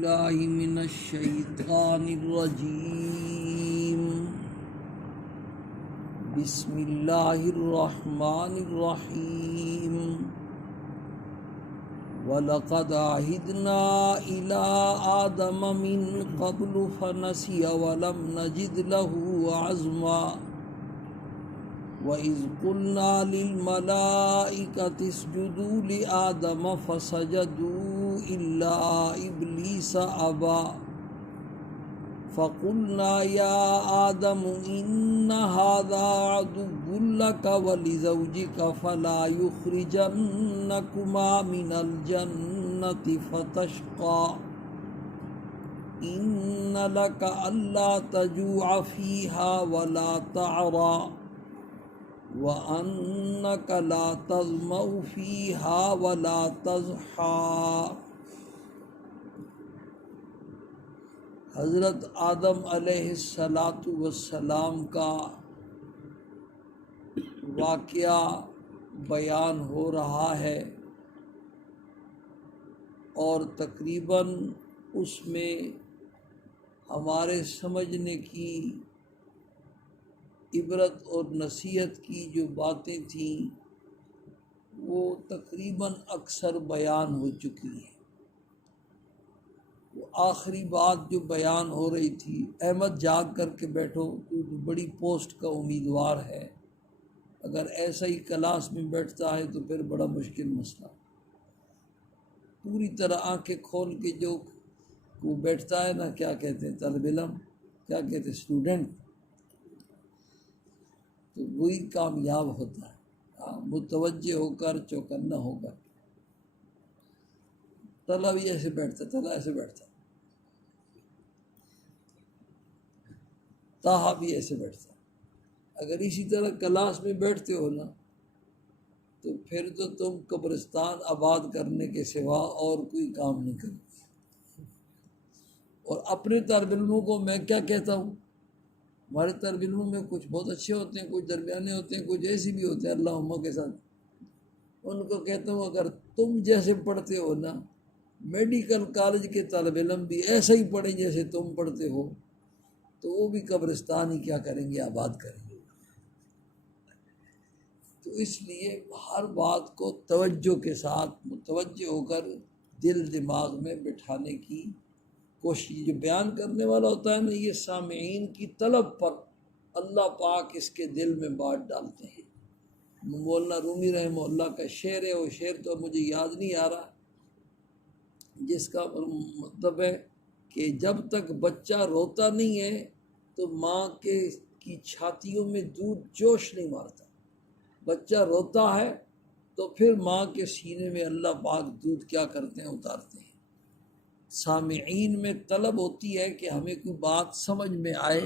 باللہ من الشیطان الرجیم بسم اللہ الرحمن الرحیم وَلَقَدْ عَهِدْنَا إِلَىٰ آدَمَ مِن قَبْلُ فَنَسِيَ وَلَمْ نَجِدْ لَهُ عَزْمًا وَإِذْ قُلْنَا لِلْمَلَائِكَةِ اسْجُدُوا لِآدَمَ فَسَجَدُوا إِلَّا إِبْلِيسَ أَبَىٰ فَقُلْنَا يَا آدَمُ إِنَّ هَٰذَا عَدُوٌّ لَكَ وَلِزَوْجِكَ فَلَا يُخْرِجَنَّكُمَا مِنَ الْجَنَّةِ فَتَشْقَىٰ إِنَّ لَكَ أَلَّا تَجُوعَ فِيهَا وَلَا تَعْرَىٰ وَأَنَّكَ لَا تَظْمَأُ فِيهَا وَلَا تَضْحَىٰ۔ حضرت آدم علیہ السلام کا واقعہ بیان ہو رہا ہے اور تقریباً اس میں ہمارے سمجھنے کی عبرت اور نصیحت کی جو باتیں تھیں وہ تقریباً اکثر بیان ہو چکی ہیں۔ وہ آخری بات جو بیان ہو رہی تھی، احمد جاگ کر کے بیٹھو، تو بڑی پوسٹ کا امیدوار ہے، اگر ایسا ہی کلاس میں بیٹھتا ہے تو پھر بڑا مشکل مسئلہ۔ پوری طرح آنکھیں کھول کے جو وہ بیٹھتا ہے نا، کیا کہتے ہیں طالب علم، کیا کہتے ہیں اسٹوڈنٹ، تو وہی کامیاب ہوتا ہے۔ متوجہ ہو کر چوکنا ہو کر۔ طلع بھی ایسے بیٹھتا، طلع ایسے بیٹھتا، طاہا بھی ایسے بیٹھتا۔ اگر اسی طرح کلاس میں بیٹھتے ہو نا تو پھر تو تم قبرستان آباد کرنے کے سوا اور کوئی کام نہیں کرتے۔ اور اپنے طالب علموں کو میں کیا کہتا ہوں، ہمارے طالب علموں میں کچھ بہت اچھے ہوتے ہیں، کچھ درمیانے ہوتے ہیں، کچھ ایسے بھی ہوتے ہیں اللہم کے ساتھ۔ ان کو کہتا ہوں اگر تم جیسے پڑھتے ہو نا، میڈیکل کالج کے طالب علم بھی ایسا ہی پڑھیں جیسے تم پڑھتے ہو تو وہ بھی قبرستان ہی کیا کریں گے، آباد کریں گے۔ تو اس لیے ہر بات کو توجہ کے ساتھ متوجہ ہو کر دل دماغ میں بٹھانے کی کوشش۔ جو بیان کرنے والا ہوتا ہے نا، یہ سامعین کی طلب پر اللہ پاک اس کے دل میں بات ڈالتے ہیں۔ مولانا رومی رحمہ اللہ کا شعر ہے، وہ شعر تو مجھے یاد نہیں آ رہا، جس کا مطلب ہے کہ جب تک بچہ روتا نہیں ہے تو ماں کی چھاتیوں میں دودھ جوش نہیں مارتا۔ بچہ روتا ہے تو پھر ماں کے سینے میں اللہ پاک دودھ کیا کرتے ہیں، اتارتے ہیں۔ سامعین میں طلب ہوتی ہے کہ ہمیں کوئی بات سمجھ میں آئے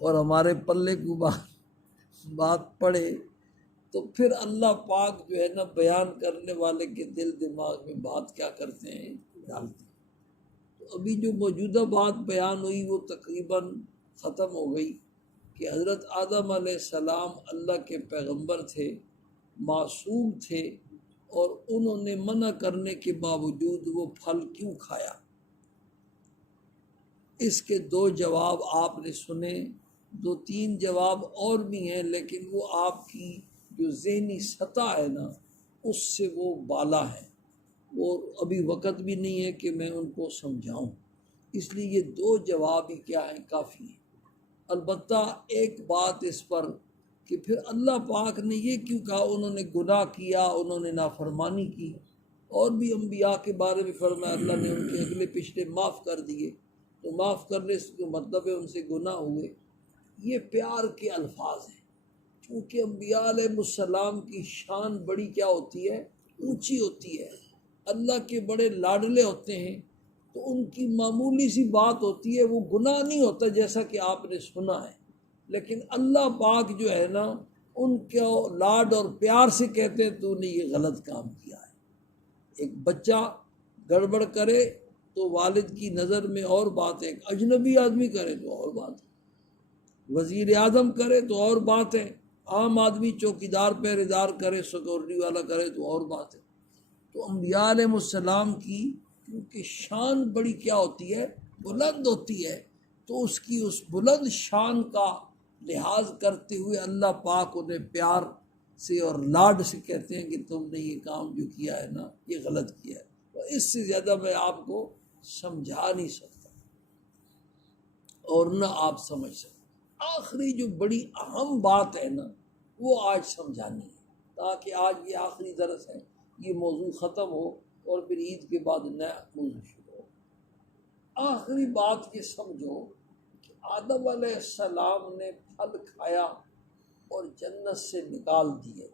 اور ہمارے پلے کو بات پڑے، تو پھر اللہ پاک جو ہے نا بیان کرنے والے کے دل دماغ میں بات کیا کرتے ہیں، ڈالتے ہیں۔ تو ابھی جو موجودہ بات بیان ہوئی وہ تقریباً ختم ہو گئی کہ حضرت آدم علیہ السلام اللہ کے پیغمبر تھے، معصوم تھے، اور انہوں نے منع کرنے کے باوجود وہ پھل کیوں کھایا؟ اس کے دو جواب آپ نے سنے، دو تین جواب اور بھی ہیں، لیکن وہ آپ کی جو ذہنی سطح ہے نا اس سے وہ بالا ہے، وہ ابھی وقت بھی نہیں ہے کہ میں ان کو سمجھاؤں، اس لیے یہ دو جواب ہی کیا ہیں، کافی ہیں۔ البتہ ایک بات اس پر کہ پھر اللہ پاک نے یہ کیوں کہا، انہوں نے گناہ کیا، انہوں نے نافرمانی کی، اور بھی انبیاء کے بارے میں فرمایا اللہ نے ان کے اگلے پچھلے معاف کر دیے، تو معاف کرنے سے جو مطلب ہے ان سے گناہ ہوئے۔ یہ پیار کے الفاظ ہیں، چونکہ انبیاء علیہ السلام کی شان بڑی کیا ہوتی ہے، اونچی ہوتی ہے، اللہ کے بڑے لاڈلے ہوتے ہیں، تو ان کی معمولی سی بات ہوتی ہے، وہ گناہ نہیں ہوتا جیسا کہ آپ نے سنا ہے، لیکن اللہ پاک جو ہے نا ان کو لاڈ اور پیار سے کہتے ہیں تو نے یہ غلط کام کیا ہے۔ ایک بچہ گڑبڑ کرے تو والد کی نظر میں اور بات ہے، ایک اجنبی آدمی کرے تو اور بات ہے، وزیر اعظم کرے تو اور بات ہے، عام آدمی چوکیدار پہرے دار کرے، سیکورٹی والا کرے تو اور بات ہے۔ تو انبیاء علیہ السلام کی کیونکہ شان بڑی کیا ہوتی ہے؟ بلند ہوتی ہے، تو اس کی اس بلند شان کا لحاظ کرتے ہوئے اللہ پاک انہیں پیار سے اور لاڈ سے کہتے ہیں کہ تم نے یہ کام جو کیا ہے نا، یہ غلط کیا ہے۔ اور اس سے زیادہ میں آپ کو سمجھا نہیں سکتا اور نہ آپ سمجھ سکتے۔ آخری جو بڑی اہم بات ہے نا، وہ آج سمجھانی ہے، تاکہ آج یہ آخری درس ہے، یہ موضوع ختم ہو اور پھر عید کے بعد نیا موضوع شروع ہو۔ آخری بات یہ سمجھو کہ آدم علیہ السلام نے پھل کھایا اور جنت سے نکال دیے۔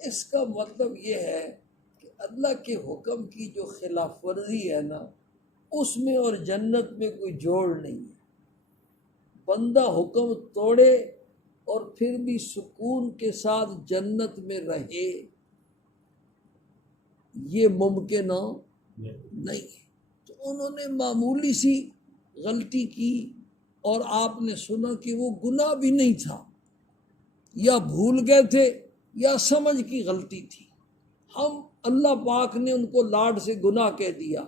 اس کا مطلب یہ ہے کہ اللہ کے حکم کی جو خلاف ورزی ہے نا، اس میں اور جنت میں کوئی جوڑ نہیں ہے۔ بندہ حکم توڑے اور پھر بھی سکون کے ساتھ جنت میں رہے، یہ ممکن نہیں ہے۔ تو انہوں نے معمولی سی غلطی کی اور آپ نے سنا کہ وہ گناہ بھی نہیں تھا، یا بھول گئے تھے یا سمجھ کی غلطی تھی۔ ہم اللہ پاک نے ان کو لاڈ سے گناہ کہہ دیا،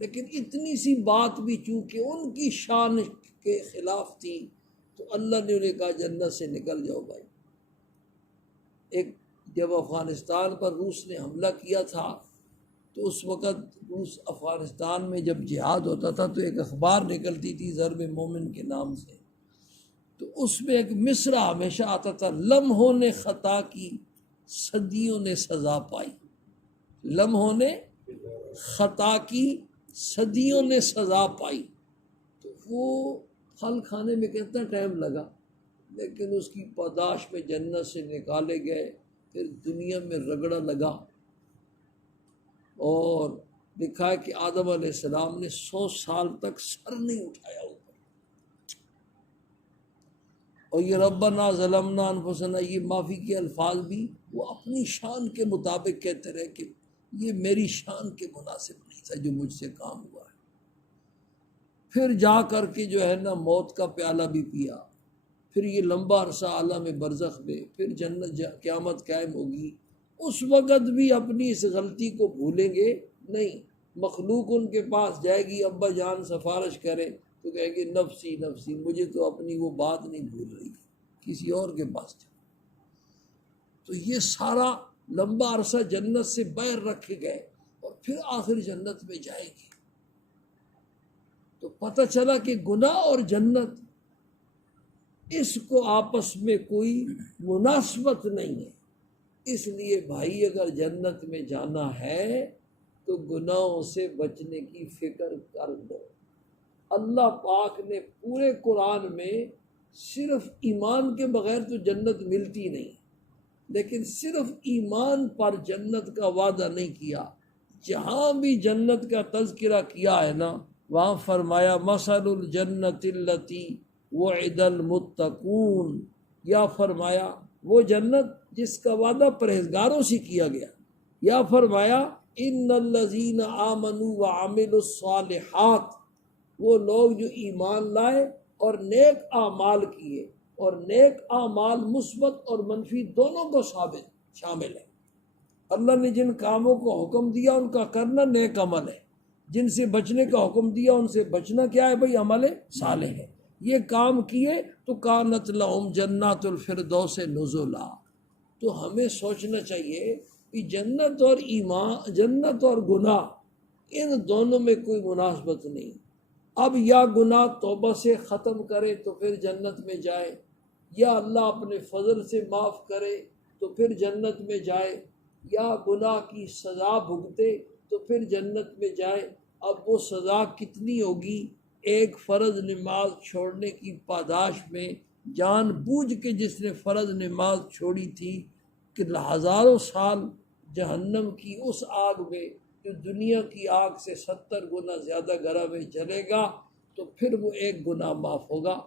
لیکن اتنی سی بات بھی چونکہ ان کی شان کے خلاف تھی تو اللہ نے انہیں کہا جنت سے نکل جاؤ بھائی۔ ایک جب افغانستان پر روس نے حملہ کیا تھا تو اس وقت روس افغانستان میں جب جہاد ہوتا تھا تو ایک اخبار نکلتی تھی ضرب مومن کے نام سے، تو اس میں ایک مصرع ہمیشہ آتا تھا، لمحوں نے خطا کی صدیوں نے سزا پائی۔ لمحوں نے خطا کی صدیوں نے سزا پائی۔ تو وہ پھل کھانے میں کتنا ٹائم لگا، لیکن اس کی پاداش میں جنت سے نکالے گئے، پھر دنیا میں رگڑا لگا، اور لکھا ہے کہ آدم علیہ السلام نے 100 سال تک سر نہیں اٹھایا اوپر۔ اور یہ ربنا ظلمنا انفسنا، یہ معافی کے الفاظ بھی وہ اپنی شان کے مطابق کہتے رہے کہ یہ میری شان کے مناسب نہیں تھا جو مجھ سے کام ہوا ہے۔ پھر جا کر کے جو ہے نا موت کا پیالہ بھی پیا، پھر یہ لمبا عرصہ عالم برزخ میں، پھر جنت قیامت قائم ہوگی، اس وقت بھی اپنی اس غلطی کو بھولیں گے نہیں۔ مخلوق ان کے پاس جائے گی، ابا جان سفارش کرے تو کہیں گے نفسی نفسی، مجھے تو اپنی وہ بات نہیں بھول رہی، کسی اور کے پاس جائے۔ تو یہ سارا لمبا عرصہ جنت سے باہر رکھے گئے اور پھر آخر جنت میں جائے گی۔ تو پتہ چلا کہ گناہ اور جنت اس کو آپس میں کوئی مناسبت نہیں ہے۔ اس لیے بھائی اگر جنت میں جانا ہے تو گناہوں سے بچنے کی فکر کر دو۔ اللہ پاک نے پورے قرآن میں صرف ایمان کے بغیر تو جنت ملتی نہیں، لیکن صرف ایمان پر جنت کا وعدہ نہیں کیا۔ جہاں بھی جنت کا تذکرہ کیا ہے نا، وہاں فرمایا مثل الجنت التی وعد المتقون، یا فرمایا وہ جنت جس کا وعدہ پرہیزگاروں سے کیا گیا، یا فرمایا ان الذین آمنوا وعملوا الصالحات، وہ لوگ جو ایمان لائے اور نیک اعمال کیے، اور نیک اعمال مثبت اور منفی دونوں کو شامل ہے۔ اللہ نے جن کاموں کو حکم دیا ان کا کرنا نیک عمل ہے، جن سے بچنے کا حکم دیا ان سے بچنا کیا ہے بھائی؟ عمل صالح ہے۔ یہ کام کیے تو کانت لہم جنات الفردوس نزلا۔ تو ہمیں سوچنا چاہیے کہ جنت اور ایمان، جنت اور گناہ، ان دونوں میں کوئی مناسبت نہیں۔ اب یا گناہ توبہ سے ختم کرے تو پھر جنت میں جائے، یا اللہ اپنے فضل سے معاف کرے تو پھر جنت میں جائے، یا گناہ کی سزا بھگتے تو پھر جنت میں جائے۔ اب وہ سزا کتنی ہوگی؟ ایک فرض نماز چھوڑنے کی پاداش میں جان بوجھ کے جس نے فرض نماز چھوڑی تھی کہ ہزاروں سال جہنم کی اس آگ میں جو دنیا کی آگ سے 70 گنا زیادہ گرم میں جلے گا، تو پھر وہ ایک گناہ معاف ہوگا۔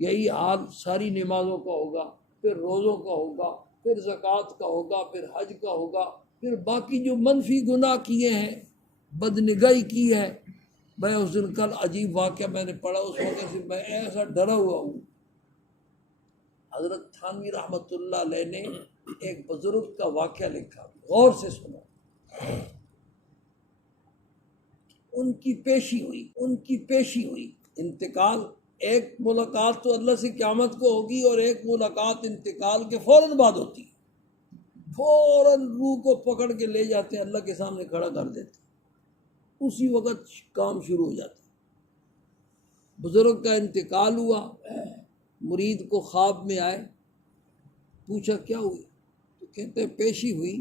یہی حال ساری نمازوں کا ہوگا، پھر روزوں کا ہوگا، پھر زکوٰۃ کا ہوگا، پھر حج کا ہوگا، پھر باقی جو منفی گناہ کیے ہیں، بدنگاہی کی ہے۔ میں اس دن کل عجیب واقعہ میں نے پڑھا، اس وقت سے میں ایسا ڈرا ہوا ہوں۔ حضرت تھانوی رحمۃ اللہ علیہ نے ایک بزرگ کا واقعہ لکھا، غور سے سنو۔ ان کی پیشی ہوئی انتقال، ایک ملاقات تو اللہ سے قیامت کو ہوگی اور ایک ملاقات انتقال کے فوراً بعد ہوتی ہے، فوراً روح کو پکڑ کے لے جاتے ہیں، اللہ کے سامنے کھڑا کر دیتے ہیں، اسی وقت کام شروع ہو جاتا ہے۔ بزرگ کا انتقال ہوا، مرید کو خواب میں آئے، پوچھا کیا ہوئی، تو کہتے ہیں پیشی ہوئی،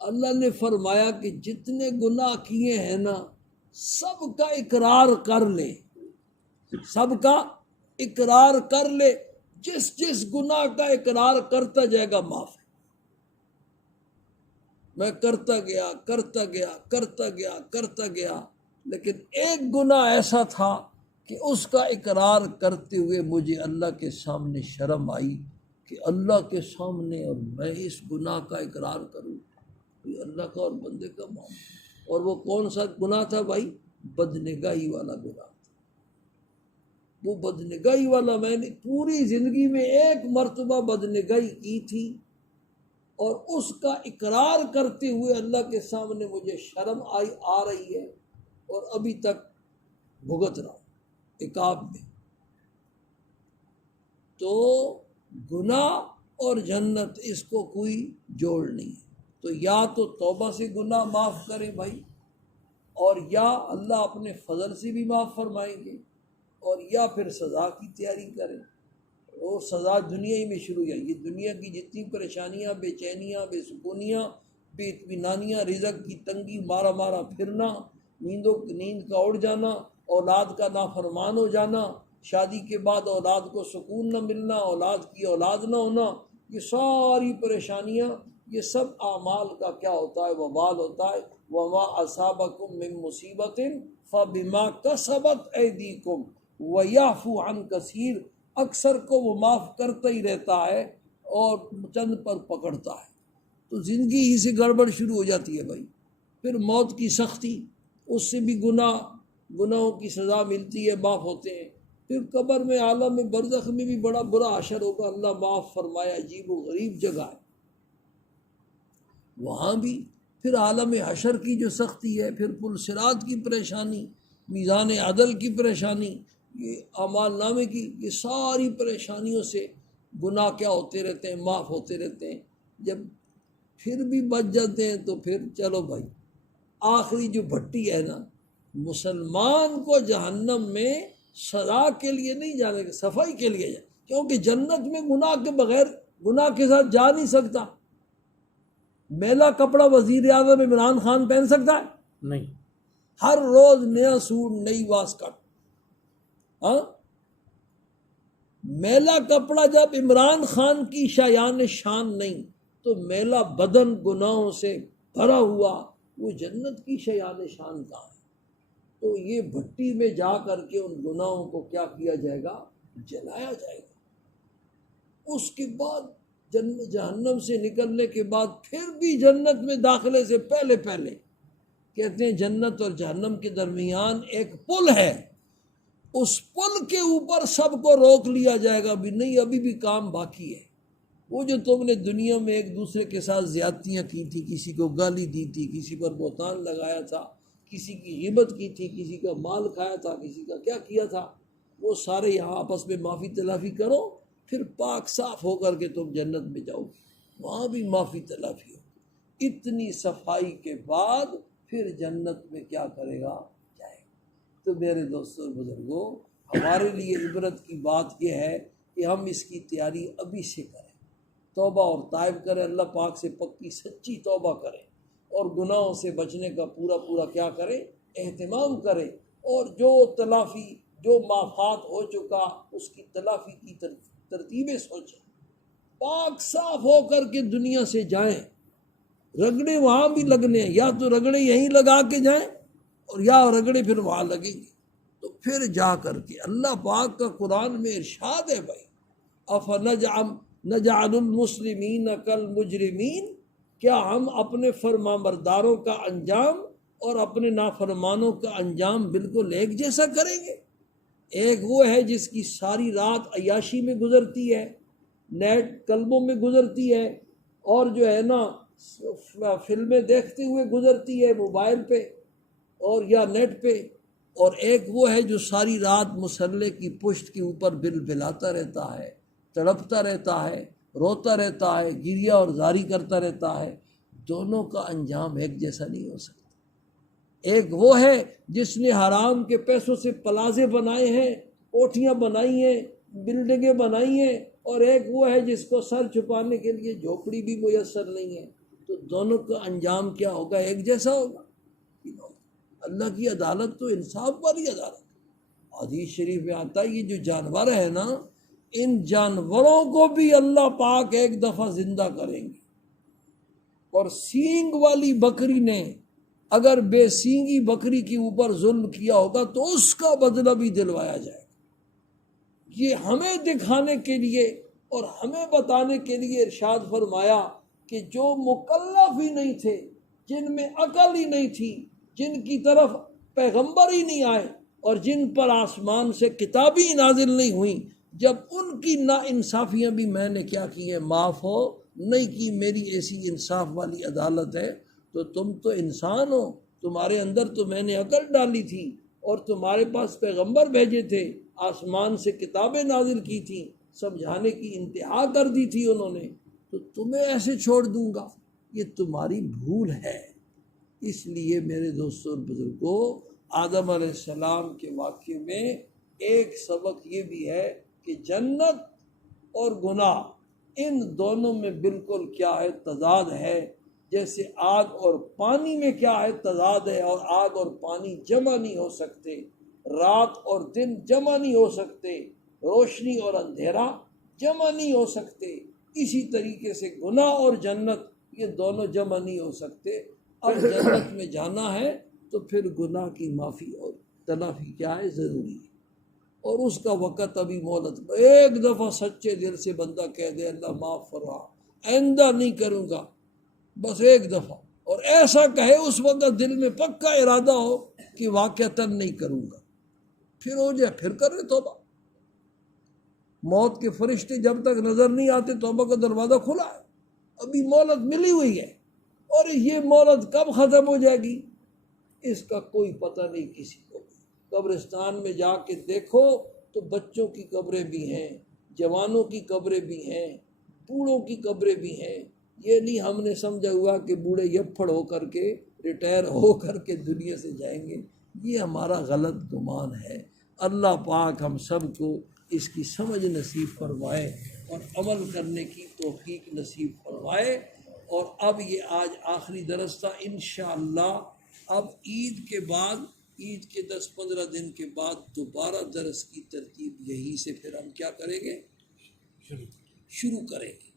اللہ نے فرمایا کہ جتنے گناہ کیے ہیں نا سب کا اقرار کر لے، سب کا اقرار کر لے، جس جس گناہ کا اقرار کرتا جائے گا معاف ہے۔ میں کرتا گیا لیکن ایک گناہ ایسا تھا کہ اس کا اقرار کرتے ہوئے مجھے اللہ کے سامنے شرم آئی کہ اللہ کے سامنے اور میں اس گناہ کا اقرار کروں، یہ اللہ کا اور بندے کا معاملہ۔ اور وہ کون سا گناہ تھا بھائی؟ بدنگاہی والا گناہ تھا۔ وہ بدنگاہی والا، میں نے پوری زندگی میں ایک مرتبہ بدنگاہی کی تھی اور اس کا اقرار کرتے ہوئے اللہ کے سامنے مجھے شرم آ رہی ہے اور ابھی تک بھگت رہا ہوں عقاب میں۔ تو گناہ اور جنت اس کو کوئی جوڑ نہیں ہے، تو یا تو توبہ سے گناہ معاف کرے بھائی، اور یا اللہ اپنے فضل سے بھی معاف فرمائیں گے، اور یا پھر سزا کی تیاری کریں۔ وہ سزا دنیا ہی میں شروع ہے، یہ دنیا کی جتنی پریشانیاں، بے چینیاں، بے سکونیاں، بے اطمینانیاں، رزق کی تنگی، مارا پھرنا، نیند کا اڑ جانا، اولاد کا نافرمان ہو جانا، شادی کے بعد اولاد کو سکون نہ ملنا، اولاد نہ ہونا، یہ ساری پریشانیاں، یہ سب اعمال کا کیا ہوتا ہے؟ وبال ہوتا ہے۔ وما اصابکم من مصیبت فبما کسبت ایدیکم ویعفو عن کثیر، اکثر کو وہ معاف کرتا ہی رہتا ہے اور چند پر پکڑتا ہے۔ تو زندگی ہی سے گڑبڑ شروع ہو جاتی ہے بھائی۔ پھر موت کی سختی، اس سے بھی گناہوں کی سزا ملتی ہے، معاف ہوتے ہیں۔ پھر قبر میں، عالم میں برزخ میں بھی بڑا برا حشر ہوگا، اللہ معاف فرمائے، عجیب و غریب جگہ ہے وہاں بھی۔ پھر عالم حشر کی جو سختی ہے، پھر پل صراط کی پریشانی، میزان عدل کی پریشانی، یہ اعمال نامے کی، یہ ساری پریشانیوں سے گناہ کیا ہوتے رہتے ہیں؟ معاف ہوتے رہتے ہیں۔ جب پھر بھی بچ جاتے ہیں تو پھر چلو بھائی، آخری جو بھٹی ہے نا، مسلمان کو جہنم میں سزا کے لیے نہیں جانے کا، صفائی کے لیے جائے، کیونکہ جنت میں گناہ کے بغیر، گناہ کے ساتھ جا نہیں سکتا۔ میلا کپڑا وزیر اعظم عمران خان پہن سکتا ہے؟ نہیں۔ ہر روز نیا سوٹ، نئی واسکٹ۔ ہاں، میلا کپڑا جب عمران خان کی شایان شان نہیں تو میلا بدن گناہوں سے بھرا ہوا وہ جنت کی شایان شان کہاں ہے؟ تو یہ بھٹی میں جا کر کے ان گناہوں کو کیا کیا جائے گا؟ جلایا جائے گا۔ اس کے بعد جہنم سے نکلنے کے بعد پھر بھی جنت میں داخلے سے پہلے کہتے ہیں جنت اور جہنم کے درمیان ایک پل ہے، اس پل کے اوپر سب کو روک لیا جائے گا، بھی نہیں ابھی بھی کام باقی ہے۔ وہ جو تم نے دنیا میں ایک دوسرے کے ساتھ زیادتیاں کی تھی، کسی کو گالی دی تھی، کسی پر بہتان لگایا تھا، کسی کی غیبت کی تھی، کسی کا مال کھایا تھا، کسی کا کیا کیا تھا، وہ سارے یہاں آپس میں معافی تلافی کرو، پھر پاک صاف ہو کر کے تم جنت میں جاؤ گے، وہاں بھی معافی تلافی ہو۔ اتنی صفائی کے بعد پھر جنت میں کیا کرے گا؟ جائے گا۔ تو میرے دوستوں اور بزرگوں، ہمارے لیے عبرت کی بات یہ ہے کہ ہم اس کی تیاری ابھی سے کریں، توبہ اور تائب کریں، اللہ پاک سے پکی سچی توبہ کریں، اور گناہوں سے بچنے کا پورا کیا کریں؟ اہتمام کریں، اور جو تلافی، جو معافات ہو چکا اس کی تلافی کی ترتیبیں سوچیں، پاک صاف ہو کر کے دنیا سے جائیں۔ رگڑے وہاں بھی لگنے ہیں، یا تو رگڑے یہیں لگا کے جائیں اور یا رگڑے پھر وہاں لگیں گے، تو پھر جا کر کے اللہ پاک کا قرآن میں ارشاد ہے بھائی، نجعل المسلمین کالمجرمین، کیا ہم اپنے فرمانبرداروں کا انجام اور اپنے نافرمانوں کا انجام بالکل ایک جیسا کریں گے؟ ایک وہ ہے جس کی ساری رات عیاشی میں گزرتی ہے، نیٹ کلبوں میں گزرتی ہے، اور جو ہے نا فلمیں دیکھتے ہوئے گزرتی ہے موبائل پہ، اور یا نیٹ پہ، اور ایک وہ ہے جو ساری رات مسلح کی پشت کے اوپر بل بلاتا رہتا ہے، تڑپتا رہتا ہے، روتا رہتا ہے، گریہ اور زاری کرتا رہتا ہے۔ دونوں کا انجام ایک جیسا نہیں ہو سکتا۔ ایک وہ ہے جس نے حرام کے پیسوں سے پلازے بنائے ہیں، کوٹھیاں بنائی ہیں، بلڈنگیں بنائی ہیں، اور ایک وہ ہے جس کو سر چھپانے کے لیے جھوپڑی بھی میسر نہیں ہے۔ تو دونوں کا انجام کیا ہوگا؟ ایک جیسا ہوگا؟ اللہ کی عدالت تو انصاف والی عدالت۔ حدیث شریف میں آتا ہے یہ جو جانور ہے نا، ان جانوروں کو بھی اللہ پاک ایک دفعہ زندہ کریں گے، اور سینگ والی بکری نے اگر بے سینگی بکری کے اوپر ظلم کیا ہوگا تو اس کا بدلہ بھی دلوایا جائے گا۔ یہ ہمیں دکھانے کے لیے اور ہمیں بتانے کے لیے ارشاد فرمایا کہ جو مکلف ہی نہیں تھے، جن میں عقل ہی نہیں تھی، جن کی طرف پیغمبر ہی نہیں آئے، اور جن پر آسمان سے کتابیں نازل نہیں ہوئیں، جب ان کی نا انصافیاں بھی میں نے کیا کی ہیں؟ معاف ہو نہیں کی۔ میری ایسی انصاف والی عدالت ہے۔ تو تم تو انسان ہو، تمہارے اندر تو میں نے عقل ڈالی تھی، اور تمہارے پاس پیغمبر بھیجے تھے، آسمان سے کتابیں نازل کی تھیں، سمجھانے کی انتہا کر دی تھی انہوں نے، تو تمہیں ایسے چھوڑ دوں گا؟ یہ تمہاری بھول ہے۔ اس لیے میرے دوستوں اور بزرگوں، آدم علیہ السلام کے واقعے میں ایک سبق یہ بھی ہے کہ جنت اور گناہ ان دونوں میں بالکل کیا ہے؟ تضاد ہے۔ جیسے آگ اور پانی میں کیا ہے؟ تضاد ہے، اور آگ اور پانی جمع نہیں ہو سکتے، رات اور دن جمع نہیں ہو سکتے، روشنی اور اندھیرا جمع نہیں ہو سکتے۔ اسی طریقے سے گناہ اور جنت یہ دونوں جمع نہیں ہو سکتے۔ اب جنت میں جانا ہے تو پھر گناہ کی معافی اور تلافی کیا ہے؟ ضروری ہے، اور اس کا وقت ابھی مہلت۔ ایک دفعہ سچے دل سے بندہ کہہ دے اللہ معاف فرما، آئندہ نہیں کروں گا، بس ایک دفعہ، اور ایسا کہے اس وقت دل میں پکا ارادہ ہو کہ واقعتاً نہیں کروں گا، پھر ہو جائے پھر کرے توبہ۔ موت کے فرشتے جب تک نظر نہیں آتے توبہ کا دروازہ کھلا ہے، ابھی مہلت ملی ہوئی ہے، اور یہ مہلت کب ختم ہو جائے گی اس کا کوئی پتہ نہیں کسی کو۔ قبرستان میں جا کے دیکھو تو بچوں کی قبریں بھی ہیں، جوانوں کی قبریں بھی ہیں، بوڑھوں کی قبریں بھی ہیں۔ یہ نہیں ہم نے سمجھا ہوا کہ بوڑھے یپھڑ ہو کر کے ریٹائر ہو کر کے دنیا سے جائیں گے، یہ ہمارا غلط گمان ہے۔ اللہ پاک ہم سب کو اس کی سمجھ نصیب فرمائے اور عمل کرنے کی توفیق نصیب فرمائے۔ اور اب یہ آج آخری درس تھا، انشاءاللہ اب عید کے بعد، عید کے 10-15 دن کے بعد دوبارہ درس کی ترتیب یہی سے پھر ہم کیا کریں گے؟ شروع کریں گے۔